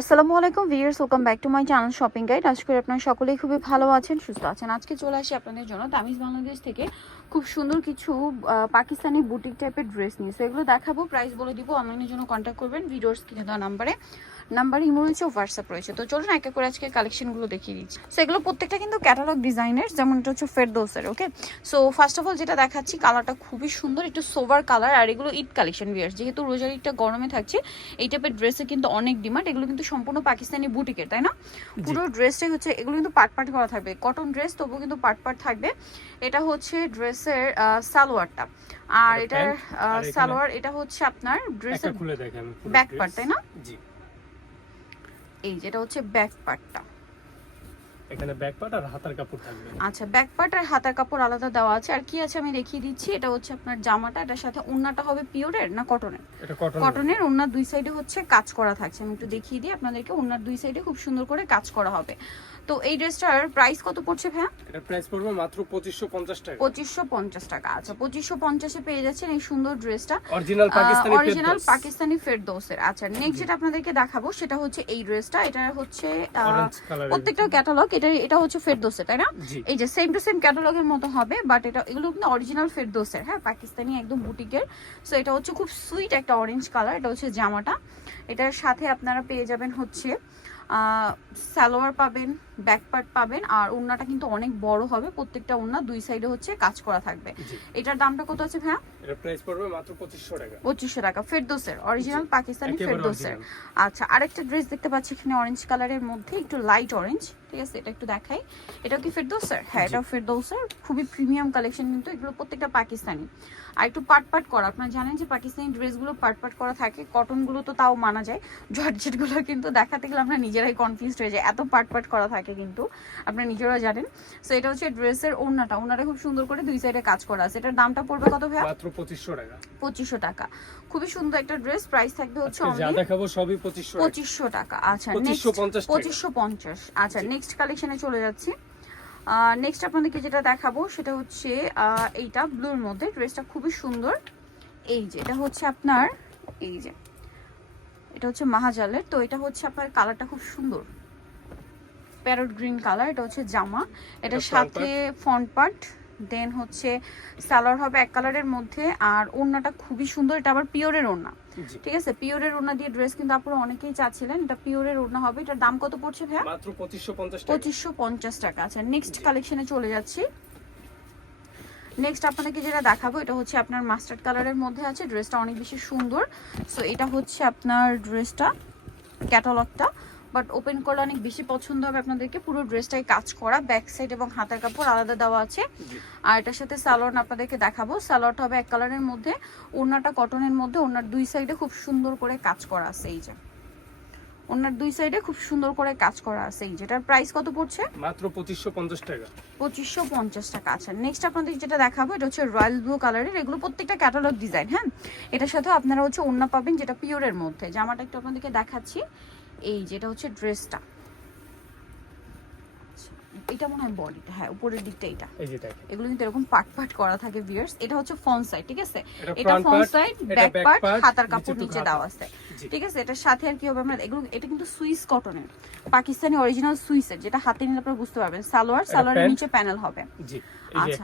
আসসালামু আলাইকুম viewers, welcome back to my channel shopping guide. আশা করি আপনারা সকলেই খুবই ভালো আছেন, সুস্থ আছেন। আজকে চলে আসি আপনাদের জন্য তামিজ বাংলাদেশ থেকে খুব সুন্দর কিছু পাকিস্তানি বুটিক টাইপের ড্রেস নিয়ে। সো এগুলো দেখাবো, প্রাইস বলে দিব। অনলাইনের জন্য কন্ট্যাক্ট করবেন ভিডিওর স্ক্রিনে দেওয়া নাম্বার ইমো রয়েছে, হোয়াটসঅ্যাপ রয়েছে। তো চলুন এক এক করে আজকে কালেকশনগুলো দেখিয়ে দিচ্ছি। সো এগুলো প্রত্যেকটা কিন্তু ক্যাটালগ ডিজাইনের, যেমন এটা হচ্ছে ফেরদৌসের। ওকে, সো ফার্স্ট অফ অল যেটা দেখাচ্ছি, কালারটা খুবই সুন্দর, একটু সোভার কালার। আর এগুলো ঈদ কালেকশন ভিউয়ার্স, যেহেতু রোজার ঈদটা গরমে থাকছে, এই টাইপের ড্রেসে কিন্তু অনেক ডিমান্ড। এগুলো কিন্তু সম্পূর্ণ পাকিস্তানি বুটিকের, তাই না? পুরো ড্রেসটাই হচ্ছে, এগুলো কিন্তু পার্ট পার্ট করা থাকবে, কটন ড্রেস তবুও কিন্তু পার্ট পার্ট থাকবে। এটা হচ্ছে ড্রেসের সালোয়ারটা, আর এটার সালোয়ার, এটা হচ্ছে আপনার ড্রেসের ব্যাক পার্ট, তাই না? জি, এই যেটা হচ্ছে ব্যাক পার্টটা, এখানে ব্যাক পার্ট আর হাতার কাপড় থাকবে। আচ্ছা, ব্যাক পার্ট আর হাতার কাপড় আলাদা দেওয়া আছে। আর কি আছে আমি দেখিয়ে দিচ্ছি। এটা হচ্ছে আপনার জামাটা, এটার সাথে ওড়নাটা হবে পিওরের না কটনের? এটা কটনের। ওড়নার দুই সাইডে হচ্ছে কাজ করা থাকছে। আমি একটু দেখিয়ে দিই আপনাদেরকে, ওড়নার দুই সাইডে খুব সুন্দর করে কাজ করা হবে। তো এই ড্রেসটার প্রাইস কত পড়ছে ভাইয়া? এটা প্রাইস পড়বে মাত্র 2550 টাকা। 2550 টাকা। আচ্ছা, 2550 এ পেয়ে যাচ্ছেন এই সুন্দর ড্রেসটা, অরিজিনাল পাকিস্তানি ফেরদৌসের। আচ্ছা, নেক্সট যেটা আপনাদেরকে দেখাবো সেটা হচ্ছে এই ড্রেসটা। এটা হচ্ছে প্রত্যেকটা ক্যাটালগ, এটা হচ্ছে ফেরদৌসের, তাই না? এই যে সেম টু সেম ক্যাটালগের মতো হবে, বাট এগুলো কিন্তু অরিজিনাল ফেরদৌসের, হ্যাঁ, পাকিস্তানি একদম বুটিকের। সো এটা হচ্ছে খুব সুইট একটা অরেঞ্জ কালার। এটা হচ্ছে জামাটা, এটার সাথে আপনারা পেয়ে যাবেন হচ্ছে সালোয়ার পাবেন, ব্যাক পার্ট পাবেন, আর ওড়নাটা কিন্তু অনেক বড় হবে। প্রত্যেকটা ওড়না দুই সাইডে হচ্ছে কাজ করা থাকবে। এটার দামটা কত আছে ভাইয়া? এর প্রাইস পড়বে মাত্র 2500 টাকা। 2500 টাকা, ফেরদৌসের, অরিজিনাল পাকিস্তানি ফেরদৌসের। আচ্ছা, আরেকটা ড্রেস দেখতে পাচ্ছি এখানে অরেঞ্জ কালারের মধ্যে, একটু লাইট অরেঞ্জ, ঠিক আছে? এটা একটু দেখাই। এটা কি ফেরদৌসের? হ্যাঁ, এটা ফেরদৌসের, খুবই প্রিমিয়াম কালেকশন কিন্তু। এগুলো প্রত্যেকটা পাকিস্তানি আর একটু পার্ট পার্ট করা। আপনারা জানেন যে পাকিস্তানি ড্রেসগুলো পার্ট পার্ট করা থাকে। কটনগুলো তো তাও মানা যায়, জর্জেটগুলো কিন্তু দেখাতে গেলে আমরা নিজেরাই কনফিউজড হয়ে যাই, এত পার্ট পার্ট করা থাকে কিন্তু, আপনারা নিজেরা জানেন। সো এটা হচ্ছে ড্রেসের ওড়নাটা, ওড়নাটা খুব সুন্দর করে দুই সাইডে কাজ করা আছে। এটার দামটা পড়বে কত ভাইয়া? মাত্র 2500 টাকা। 2500 টাকা, খুবই সুন্দর একটা ড্রেস। প্রাইস থাকবে হচ্ছে যা দেখাবো সবই 2500 টাকা। আচ্ছা, 2550। আচ্ছা, নেক্সট কালেকশনে চলে যাচ্ছি। নেক্সট আপনাদেরকে যেটা দেখাবো সেটা হচ্ছে এইটা ব্লুর মধ্যে, ড্রেসটা খুবই সুন্দর। এই যে এটা হচ্ছে আপনার, এই যে এটা হচ্ছে মাহাজালের। তো এটা হচ্ছে আপনার কালারটা খুব সুন্দর, প্যারট গ্রিন কালার। এটা হচ্ছে জামা, এটার সাথে ফ্রন্ট পার্ট, দেন হচ্ছে সালোয়ার হবে এক কালারের মধ্যে, আর ওড়নাটা খুবই সুন্দর। এটা আবার পিওরের ওড়না, ঠিক আছে? পিওরের ওড়না দিয়ে ড্রেস কিন্তু আপনারা অনেকেই চাচ্ছিলেন। এটা পিওরের ওড়না হবে। এটার দাম কত পড়ছে ভাইয়া? মাত্র 2550 টাকা। 2550 টাকা। আচ্ছা, নেক্সট কালেকশনে চলে যাচ্ছি। নেক্সট আপনাদেরকে যেটা দেখাবো এটা হচ্ছে আপনার মাস্টার্ড কালারের মধ্যে আছে, ড্রেসটা অনেক বেশি সুন্দর। সো এটা হচ্ছে আপনার ড্রেসটা, ক্যাটালগটা, বাট ওপেন করলে অনেক বেশি পছন্দ হবে আপনাদেরকে। পুরো ড্রেসটাই কাজ করা, ব্যাক সাইড এবং হাতার কাপড় আলাদা দেওয়া আছে। আর এটার সাথে সালোয়ার আপনাদেরকে দেখাবো। সালোয়ারটা হবে এক কালারের মধ্যে, ওড়নাটা কটনের মধ্যে, ওড়নার দুই সাইডে খুব সুন্দর করে কাজ করা আছে। এই যে ওড়নার দুই সাইডে খুব সুন্দর করে কাজ করা আছে। এই যেটার প্রাইস কত পড়ছে? মাত্র 2550 টাকা। 2550 টাকা। আচ্ছা, নেক্সট আপনাদের যেটা দেখাবো এটা হচ্ছে রয়্যাল ব্লু কালারের। এগুলো প্রত্যেকটা ক্যাটালগ ডিজাইন, হ্যাঁ। এটার সাথে আপনারা হচ্ছে ওড়না পাবেন যেটা পিওরের মধ্যে। জামাটা একটু আপনাদেরকে দেখাচ্ছি। এই যেটা হচ্ছে ড্রেসটা, এটা মনে হয় বডিটা, হ্যাঁ, উপরের দিকটা। এটা এগুলো কিন্তু এরকম পার্ট পার্ট করা থাকে ভিউয়ার্স। এটা হচ্ছে ফ্রন্ট সাইড, ঠিক আছে? এটা ফ্রন্ট সাইড, ব্যাক পার্ট, হাতার কাপড় নিচে দেওয়া আছে, ঠিক আছে? এটার সাথে আর কি হবে আমরা এগুলো, এটা কিন্তু সুইস কটনের, পাকিস্তানি অরিজিনাল সুইসের, যেটা হাতে নিলে আপনারা বুঝতে পারবেন। সালোয়ারের নিচে প্যানেল হবে। আচ্ছা,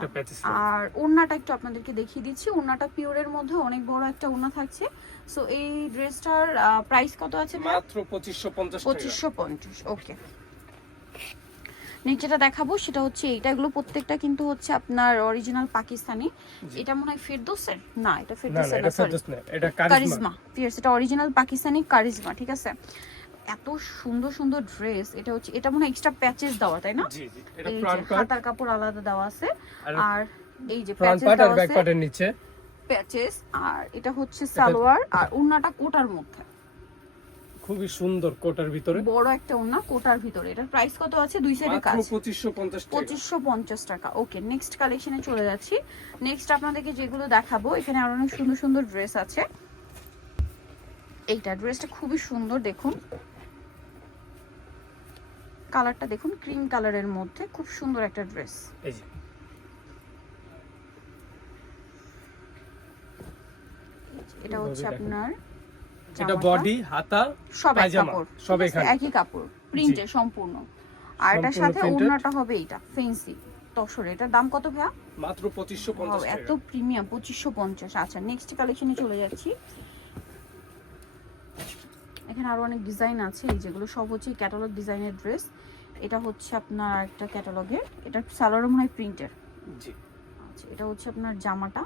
আর ওড়নাটা একটু আপনাদেরকে দেখিয়ে দিচ্ছি। ওড়নাটা পিওরের মধ্যে অনেক বড় একটা ওড়না থাকছে। সো এই ড্রেসটার প্রাইস কত আছে? মাত্র 2550 টাকা। 2550। ওকে, নেক্সট যেটা দেখাবো সেটা হচ্ছে এইটা। এগুলো প্রত্যেকটা কিন্তু হচ্ছে আপনার অরিজিনাল পাকিস্তানি। এটা মনে হয় ফেরদৌসের না, এটা ফেরদৌসের না, এটা কারিজমা। এটা অরিজিনাল পাকিস্তানি কারিজমা, ঠিক আছে? এত সুন্দর সুন্দর ড্রেস। এটা হচ্ছে, এটা মনে হয় এক্সট্রা প্যাচেস দেওয়া, তাই না? জি জি, এটা ফ্রন্ট পার্ট, হাতার কাপড় আলাদা দেওয়া আছে, আর এই যে ফ্রন্ট প্যাচেস পার্ট দেওয়া আর ব্যাক আছে, পার্টের নিচে প্যাচেস। আর এটা হচ্ছে সালোয়ার, আর ওড়নাটা কোটার মধ্যে, খুবই সুন্দর, কোটার ভিতরে বড় একটা ওড়না কোটার ভিতরে। এটার প্রাইস কত আছে? দুই সাইডে কাজ, 2550 টাকা। ওকে, নেক্সট কালেকশনে চলে যাচ্ছি। নেক্সট আপনাদেরকে যেগুলো দেখাবো, এখানে আরো অনেক সুন্দর সুন্দর ড্রেস আছে। এইটা ড্রেসটা খুবই সুন্দর, দেখুন কালারটা, দেখুন ক্রিম কালারের মধ্যে, খুব সুন্দর একটা ড্রেস। এই যে এটা হচ্ছে আপনার এটা বডি হাতা সব এক পায়জামা কাপড় সব ঠিক আছে? এখানে একই কাপড় প্রিন্টে সম্পূর্ণ। আর এটার সম্পূর্ণ সাথে printed। ওড়নাটা হবে এটা ফেন্সি তসরে। এটার দাম কত ভাইয়া? মাত্র 2550 Wow, এত টাকা। প্রিমিয়াম 2550। আচ্ছা নেক্সট কালেকশনে চলে যাচ্ছি। এখানে আরো অনেক ডিজাইন আছে, এই যেগুলো সব হচ্ছে ক্যাটালগ ডিজাইনের ড্রেস। এটা হচ্ছে আপনার একটা ক্যাটালগের, এটা সালোয়ার মনে হয় প্রিন্টের। জি, আচ্ছা এটা হচ্ছে আপনার জামাটা,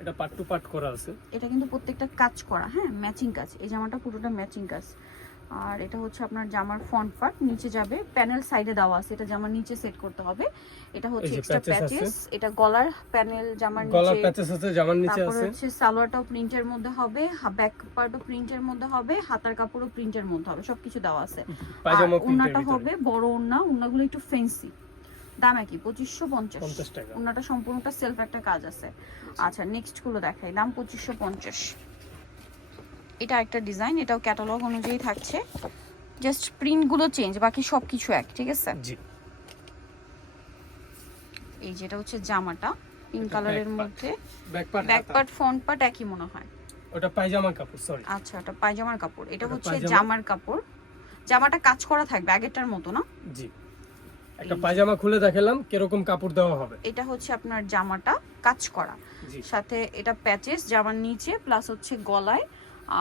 এটা পার্ট টু পার্ট করা আছে। এটা কিন্তু প্রত্যেকটা কাজ করা, হ্যাঁ ম্যাচিং কাজ। এই জামাটা পুরোটা ম্যাচিং কাজ। আর এটা হচ্ছে আপনার জামার ফ্রন্ট পার্ট, নিচে যাবে প্যানেল সাইডে দেওয়া আছে, এটা জামার নিচে সেট করতে হবে। এটা হচ্ছে এই যে এক্সট্রা patches প্যাচেস, এটা গলার প্যানেল জামার গলার নিচে। প্যাচেস আছে, জামার নিচে তারপরে আছে। হচ্ছে সালোয়ারটাও প্রিন্টের মধ্যে হবে, ব্যাক পার্টও প্রিন্টের মধ্যে হবে, হাতার কাপড়ও প্রিন্টের মধ্যে হবে, সবকিছু দেওয়া আছে। পায়জামা আর প্রিন্টের ওড়নাটা ভিতরে হবে বড় ওড়না, ওড়নাগুলো একটু ফ্যান্সি। দাম একই 2550 50 টাকা। ওড়নাটা সম্পূর্ণটা সেলফ একটা কাজ আছে। আচ্ছা নেক্সট গুলো দেখাই, দাম 2550। এটা একটা ডিজাইন, এটাও ক্যাটালগ অনুযায়ী থাকছে, জাস্ট প্রিন্ট গুলো চেঞ্জ, বাকি সবকিছু এক, ঠিক আছে? জি, এই যেটা হচ্ছে জামাটা পিঙ্ক এটা কালারের back part। মধ্যে, back part back part front part একই মনে হয়। ওটা পায়জামা কাপড়, সরি। আচ্ছা এটা পায়জামার কাপড়, এটা ওটা হচ্ছে পায়জামা। জামার কাপড়। জামাটা কাজ করা থাকবে আগেরটার মতো না? জি, একটা পায়জামা খুলে দেখালাম কিরকম কাপড় দেওয়া হবে। এটা হচ্ছে আপনার জামাটা কাজ করা, জি, সাথে এটা প্যাচেস জামার নিচে প্লাস হচ্ছে গলায়,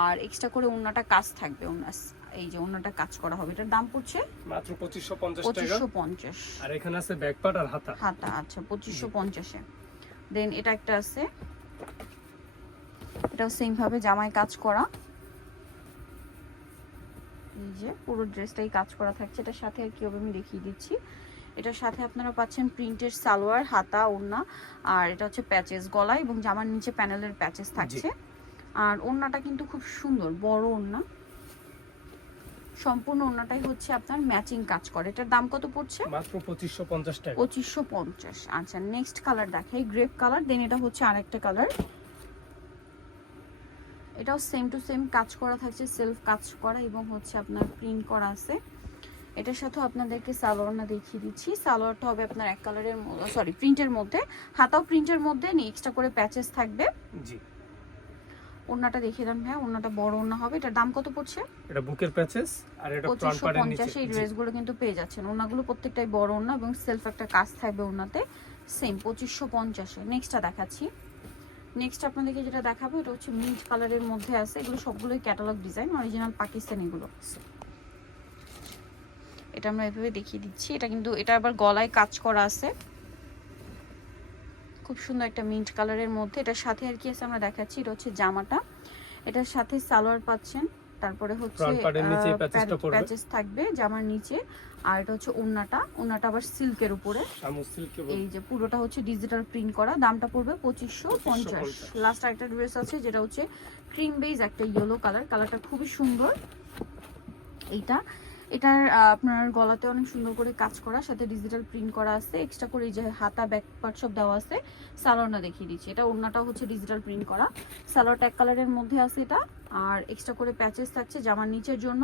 আর এক্সট্রা করে ওড়নাটা কাজ থাকবে। এই যে ওড়নাটা কাজ করা হবে, এটার দাম পড়ছে মাত্র 2550 টাকা। 2550 আর এখানে আছে ব্যাক পার্ট আর হাতা। হাতা। আচ্ছা 2550-এ। দেন এটা একটা আছে, এটাও সেম ভাবে জামায় কাজ করা। এই যে পুরো ড্রেসটাই কাজ করা থাকছে, এটার সাথে আর কি হবে আমি দেখিয়ে দিচ্ছি। এটার সাথে আপনারা পাচ্ছেন প্রিন্টের সালোয়ার, হাতা, ওড়না, আর এটা হচ্ছে প্যাচেস গলা এবং জামার নিচে প্যানেলের প্যাচেস থাকছে। আর ওড়নাটা কিন্তু খুব সুন্দর, বড় ওড়না, সম্পূর্ণ ওড়নাটাই হচ্ছে আপনার ম্যাচিং কাজ করে। এটার দাম কত পড়ছে? মাত্র 2550 টাকা। 2550। আচ্ছা নেক্সট কালার দেখাই, গ্রেপ কালার। দেন এটা হচ্ছে আরেকটা কালার, এটাও সেম টু সেম কাজ করা থাকছে, সেলফ কাজ করা এবং হচ্ছে আপনার প্রিন্ট করা আছে। এটার সাথে আপনাদেরকে সালোয়ারটা দেখিয়ে দিচ্ছি। সালোয়ারটা হবে আপনার এক কালারের, সরি প্রিন্টের মধ্যে, হাতাও প্রিন্টের মধ্যে, এক্সট্রা করে প্যাচেস থাকবে। জি, ওড়নাটা দেখিয়ে দেন ভাই, ওড়নাটা বড় ওড়না হবে। এটার দাম কত পড়ছে? এটা বুকের প্যাচেস আর এটা ফ্রন্ট পার্টের নিচে। 2550। এই ড্রেসগুলো কিন্তু পেয়ে যাচ্ছেন, ওড়নাগুলো প্রত্যেকটাই বড় ওড়না এবং সেলফ একটা কাজ থাকবে ওড়নাতে, সেম 2550-এ। নেক্সটটা দেখাচ্ছি। নেক্সট আপনাদেরকে যেটা দেখাবো এটা হচ্ছে মিন্ট কালারের মধ্যে আছে, এগুলো সবগুলোই ক্যাটালগ ডিজাইন, অরিজিনাল পাকিস্তানি গুলো। এটা আমরা এভাবে দেখিয়ে দিচ্ছি, এটা কিন্তু এটা আবার গলায় কাজ করা আছে, খুব সুন্দর একটা মিন্ট কালারের মধ্যে। এটার সাথে আর কি আছে আমরা দেখাচ্ছি, এটা হচ্ছে জামাটা, এটার সাথে সালোয়ার পাচ্ছেন, তারপরে হচ্ছে ফ্রন্ট পার্টের নিচে প্যাচেসটা পড়বে, প্যাচেস থাকবে জামার নিচে। আর এটা হচ্ছে ওড়নাটা, ওড়নাটা আবার সিল্কের উপরে, শামু সিল্কের। এই যে পুরোটা হচ্ছে ডিজিটাল প্রিন্ট করা। দামটা পড়বে 2550। লাস্ট একটা ড্রেস আছে যেটা হচ্ছে ক্রিম বেজ একটা ইয়েলো কালার, কালারটা খুবই সুন্দর। এটার আপনার গলাতে অনেক সুন্দর করে কাজ করা, সাথে ডিজিটাল প্রিন্ট করা আছে, এক্সট্রা করে এই যে হাতা ব্যাক পার্ট সব দেওয়া আছে। সালোয়ারটা দেখিয়ে দিচ্ছি, এটা ওড়নাটা হচ্ছে ডিজিটাল প্রিন্ট করা, সালোয়ারটা এক কালারের মধ্যে আছে এটা, আর এক্সট্রা করে প্যাচেস থাকছে জামার নিচের জন্য।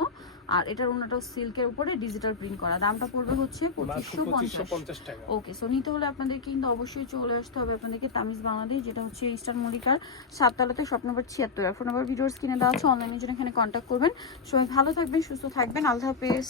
আর এটার ওড়নাটাও সিল্কের উপরে ডিজিটাল প্রিন্ট করা। দামটা পড়বে হচ্ছে 2550 টাকা। ওকে, সো নিতে হলে আপনাদের কিন্তু অবশ্যই চলে আসতে হবে আপনাদেরকে তামিজ বাংলাদেশ, যেটা হচ্ছে ইস্টার্ন মল্লিকার 7 তলাতে, shop number 76। Phone number videos কিনে দেওয়া আছে, অনলাইনের জন্য এখানে কন্ট্যাক্ট করবেন। সবাই ভালো থাকবেন, সুস্থ থাকবেন, আল্লাহ হাফেজ।